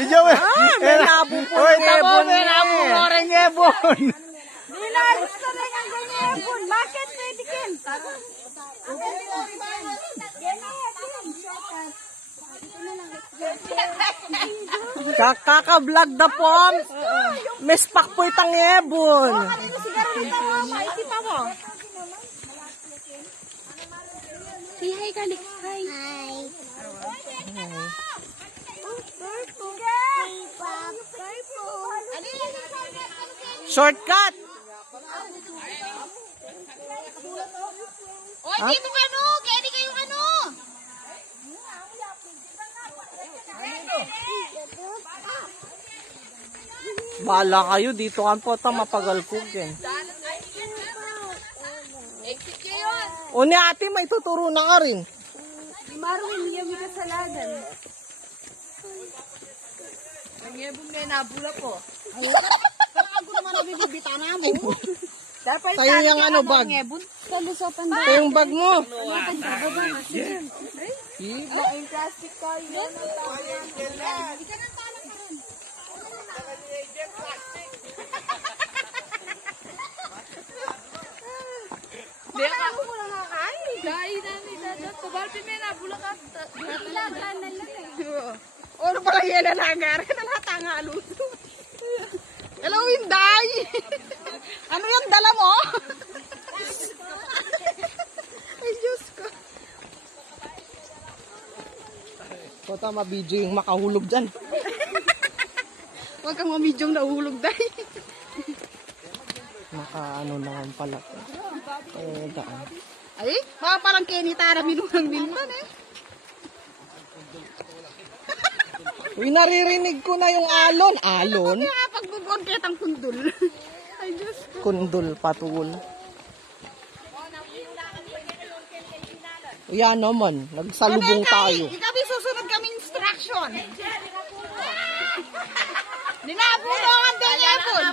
Video mo. May labo po ng ebon. May labo po ng ebon. Nilalis ka na yung ganyan ebon. Bakit pwede kin? Kaka-vlog na po. Mespak po itang ebon. Kanino sigaro nito mo? Maikita mo. Say hi, Kalik. Hi. Hi. Shortcut. Oy, dito ka no. Kaya di kayo ano. Bala kayo dito kan po ta mapagal kugin. Exit kayo. O ni ate may tuturo na ka rin. Marunong yami ka sa lagan. Ang ebon may nabula po. Ako naman ang bibitana mo. Dapat Sa'yo yung ano bag. Kalusopan ba? Ito yung bag mo. Yung plastic ka yun. Baka mo lang nakakain. Dahil namin dadat. Kubalpi may nabula ka. Lagan na lang eh. Ano pala yan na lagar? Nalatanga aluto. Hello, Inday! Ano yung dala mo? Ay, Diyos ko. Kota mabidyo yung makahulog dyan. Huwag kang mamidyong nahulog dahil. Maka-ano naman pala. Daan. Ay, baka parang Kenny Tara minunang minman eh. Uy, naririnig ko na yung alon. Alon? Kaya pagbubon kitang kundul. Ay, Diyos ko. Kundul, patul. Yan naman, nagsalubong tayo. Ikabi susunod kami instruction. Dinabulongan din yapon.